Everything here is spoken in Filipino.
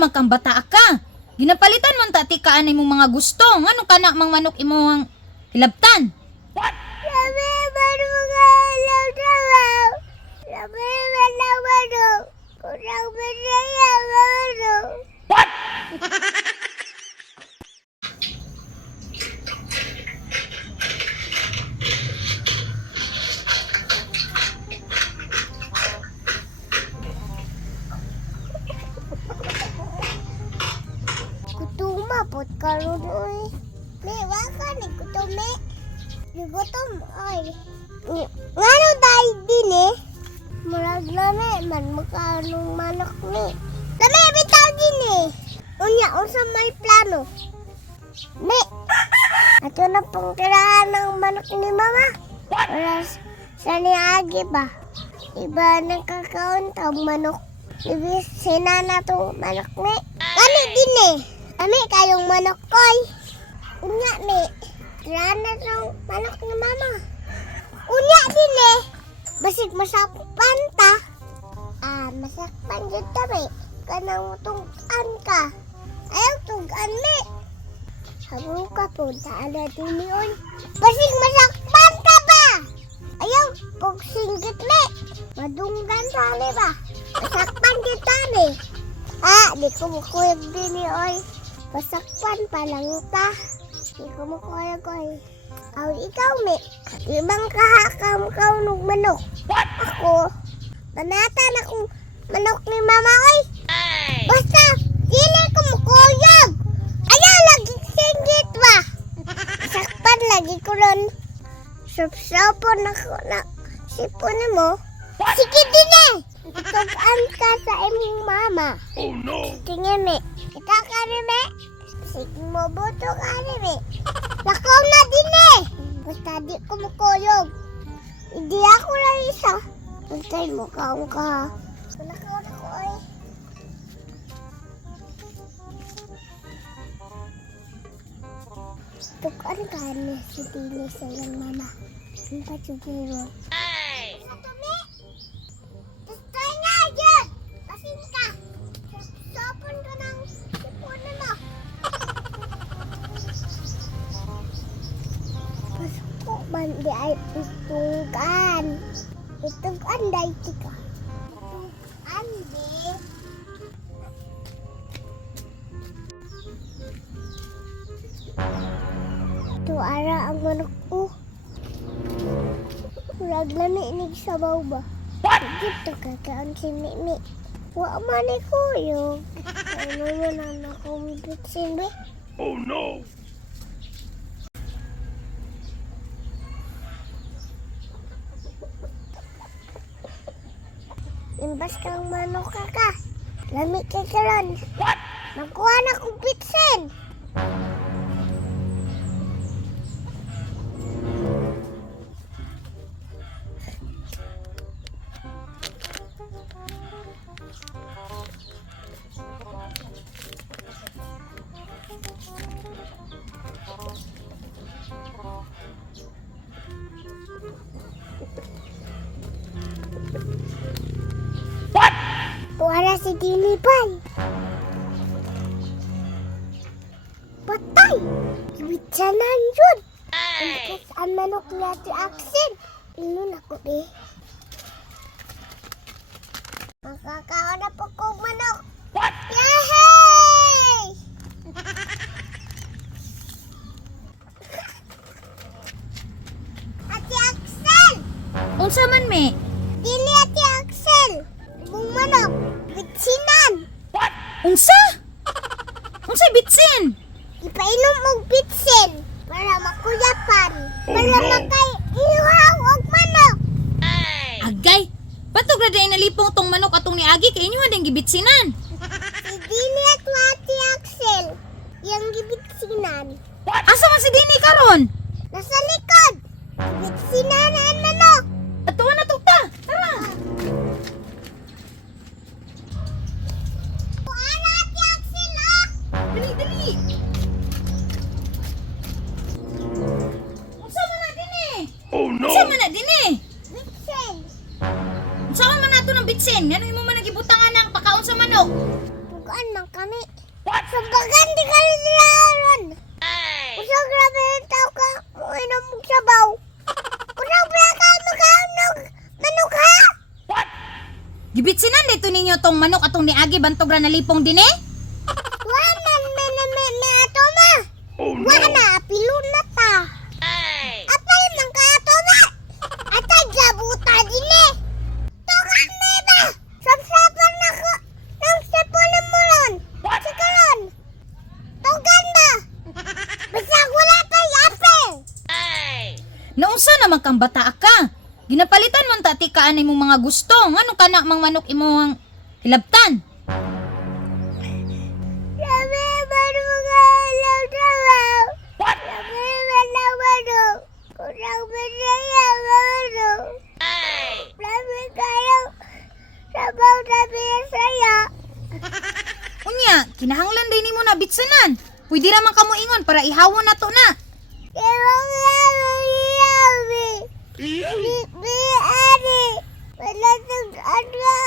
naman kang bata ka. Ginapalitan mo ta ti kaanay mong mga gusto. Ngano kana mang manok imong hilabtan? Sabi baru mengalau dalam. Sabi menawado. Kurang berdaya baru. Kutuma pot kalau doi. Me waka ni kutume. Ni gutom ay. Ngano dai din eh. Murag lami man makanong manok ni. Lami bitaw din eh. Unya unsa may plano? Me. Ato na pong tirahan ng manok ni mama. Para sa niagi ba? Iba ng kakaon tawag manok. Ibig sinana to manok ni. Kani din eh. Kami kayong manok koy. Unya ni. Tirahan na tong manok ni mama. Unya din eh. Basig masakpan ta. Masakpan dyan tabi. Kanang tugan ka. Ayaw tugan me. Habang ka po, taala din yun. Basig masakpan ka ba? Ayaw, pagsinggit me. Madunggan sali ba? Masakpan dyan tabi. Di ko makuyag din yun. Masakpan pa lang ta. Di ko makuyag oy. Aw, ikaw me. Ibang kahakam ka ng manok. Ako, banatan akong manok ni mama oy. Basta, dili ko mukuyog. Ayaw, lagi singgit ba? Sakpan lagi ko ron. Sapsapon ako na sipon mo. Sige din eh. Tugan ka sa imong mama. Oh no! Tingin me. Kita ka rin me. Sige mo buto ka rin me. Lakaw na din eh. Basta di ko mukuyog. Hindi ako lang isa. Bantay mo kaong ka. Lakaw na ko ay. Tukan ka ni si Tini sa iyong mama. Ang patsugiro. Ito me. Gusto niya dyan. Pasin ka. Sapon ka ng sipon mo. Ko bandi ay itugan. Itugan day tika. Andi. Tuara ang manok ko. Murag lami inig sa ba? Dito kakaan si Mimi. Wa man ni kuyog. Ano man akong bitsin be? Oh no! Imbas kang manok ka. Lami kay karon. Nakuha na kong bitsin. Tuara si Dini Bay. Patay! Ibitsanan yun! Ang ang manok niya si Axel. Inon ako be. Makakaon na po kong manok. Yahey! Ate Axel! Unsa man me? Dili Ate Axel! Ibong manok. Bitsinan! Unsa? Unsay bitsin? Ipainom og bitsin para makuyapan. Para makaihaw og manok. Agay, patog na dahil nalipong tong manok atong ni Agi kay inyo hadang gibitsinan. Si Dini at Ate Axel. Yang gibitsinan. Asa man si Dini karon? Nasa likod. Bitsinan ang manok. Atuwa na tugta. Tara. Tuara Ate Axel ah! Dali, dali. Unsa man na din eh? Oh no! Unsa man na din eh? Bitsin. Unsa man nato ng bitsin? Ano mo man nagibutangan ng pakaon sa manok? Tugaan man ka kami. Sabagan di kami silaran. Usag grabe tao ka, uinom mong sabaw. Usag braka mo ka, manok ha? Gibitsinan dito ninyo tong manok atong niagi bantog ra nalipong din eh. Wanan me ato ma. Oh no! Wana, apilon na ta. Apay man ka ato ma. Atay jabuta din eh. Tukan me ba? Sapsapan na ko. Nang seponin mo ron. Sikaron. Tukan ba? Bisag wala pa yapel. Naunsa naman kang bata ka? Ginapalitan mo ta ti kaanay mong mga gusto. Ngano kana mang manok imong hilabtan? Sabi baru mga ilaw trabaho. Sabi malaw manok. Kurang berjaya manok. Sabi kayo. Sabaw sabi saya. Unya, kinahanglan din nimo na bitsanan. Pwede ra man kamo ingon para ihawon nato na. Kewang yabi. Bi ari. Wala tag adwa